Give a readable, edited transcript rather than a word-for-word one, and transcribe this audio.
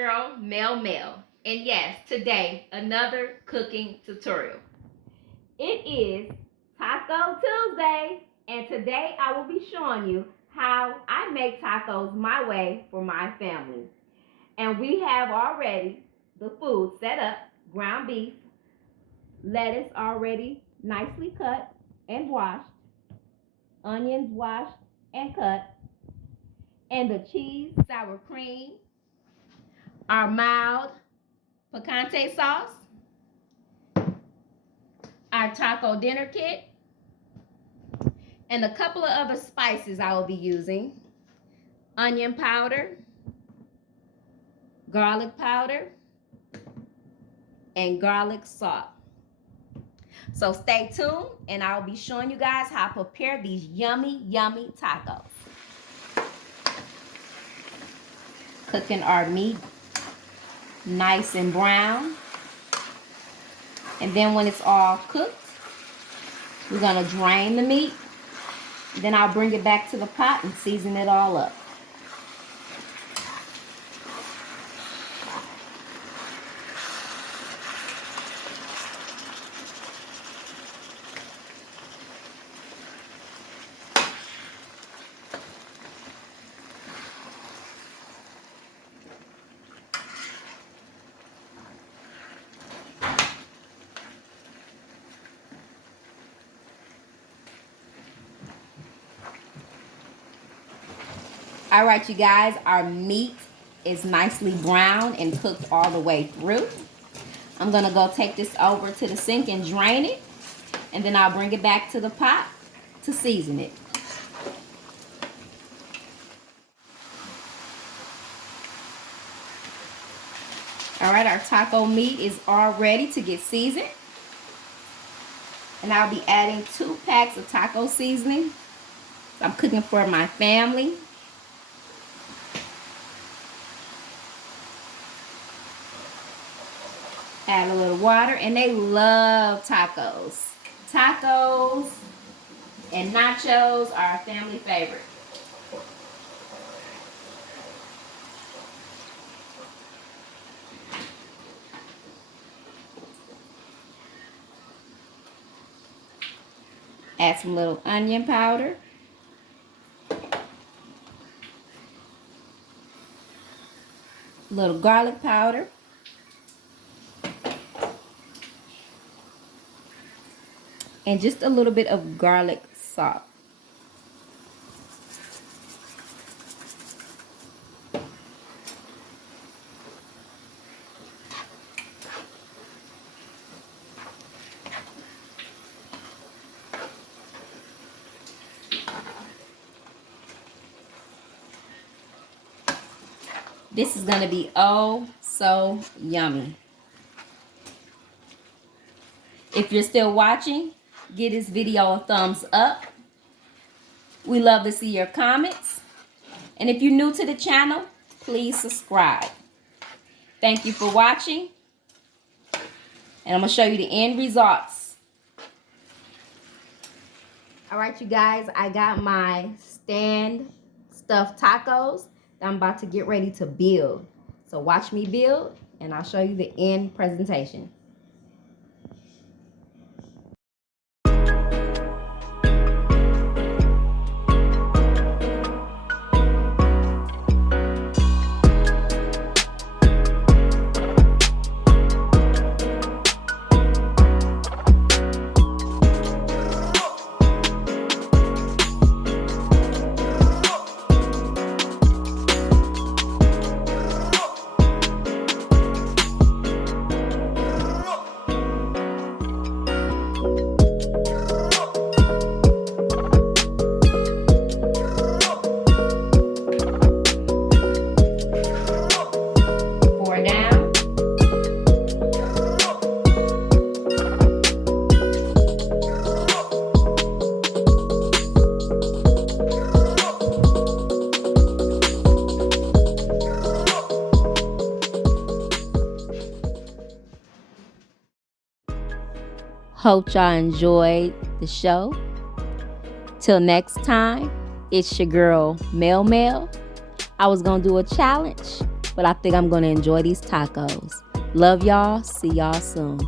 girl, Mel. And yes, today, another cooking tutorial. It is Taco Tuesday, and today I will be showing you how I make tacos my way for my family. And we have already the food set up: ground beef, lettuce already nicely cut and washed, onions washed and cut, and the cheese, sour cream, our mild picante sauce, our taco dinner kit, and a couple of other spices I will be using: onion powder, garlic powder, and garlic salt. So stay tuned, and I'll be showing you guys how to prepare these yummy tacos. Cooking our meat nice and brown. And then when it's all cooked, we're gonna drain the meat. Then I'll bring it back to the pot and season it all up. All right, you guys, our meat is nicely brown and cooked all the way through. I'm gonna go take this over to the sink and drain it, and then I'll bring it back to the pot to season it. All right, our taco meat is all ready to get seasoned. And I'll be adding 2 packs of taco seasoning. I'm cooking for my family. Add a little water, and they love tacos. Tacos and nachos are a family favorite. Add some little onion powder. Little garlic powder. And just a little bit of garlic salt. This is going to be oh so yummy. If you're still watching, give this video a thumbs up. We love to see your comments. And if you're new to the channel, please subscribe. Thank you for watching. And I'm going to show you the end results. All right, you guys, I got my stand stuffed tacos that I'm about to get ready to build. So watch me build, and I'll show you the end presentation. Hope y'all enjoyed the show. Till next time, it's your girl, Mel. I was going to do a challenge, but I think I'm going to enjoy these tacos. Love y'all. See y'all soon.